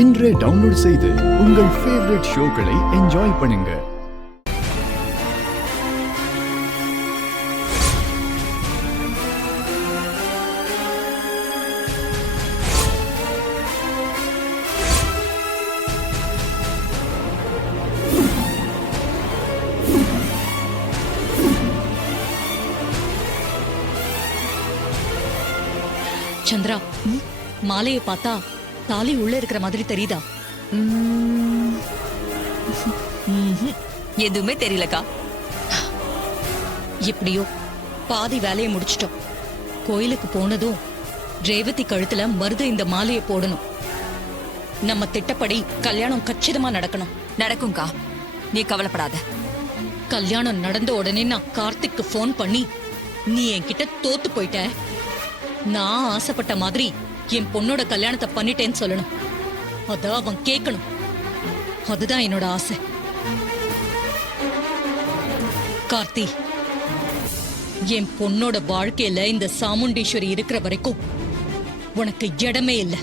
இன்றே டவுன்லோட் செய்து உங்கள் ஃபேவரட் ஷோக்களை என்ஜாய் பண்ணுங்க. சந்திரா, மாலையை பார்த்தா தாலி உள்ள இருக்கிற மாதிரி தெரியுதா? எதுவுமே தெரியலக்கா. எப்படியோ பாதி வேலையை முடிச்சிட்டோம். கோயிலுக்கு போனதும் ரேவதி கழுத்துல மருது இந்த மாலையை போடணும். நம்ம திட்டப்படி கல்யாணம் கச்சிதமா நடக்கணும். நடக்கும்க்கா, நீ கவலைப்படாத. கல்யாணம் நடந்த உடனே நான் கார்த்திக்கு போன் பண்ணி, நீ என்கிட்ட தோத்து போயிட்ட, நான் ஆசைப்பட்ட மாதிரி என் பொண்ணோட கல்யாணத்தை பண்ணிட்டேன்னு சொல்லணும். அத அவன் கேட்கணும். அதுதான் என்னோட ஆசை. கார்த்தி, என் பொண்ணோட வாழ்க்கையில இந்த சாமுண்டீஸ்வரி இருக்கிற வரைக்கும் உனக்கு இடமே இல்லை.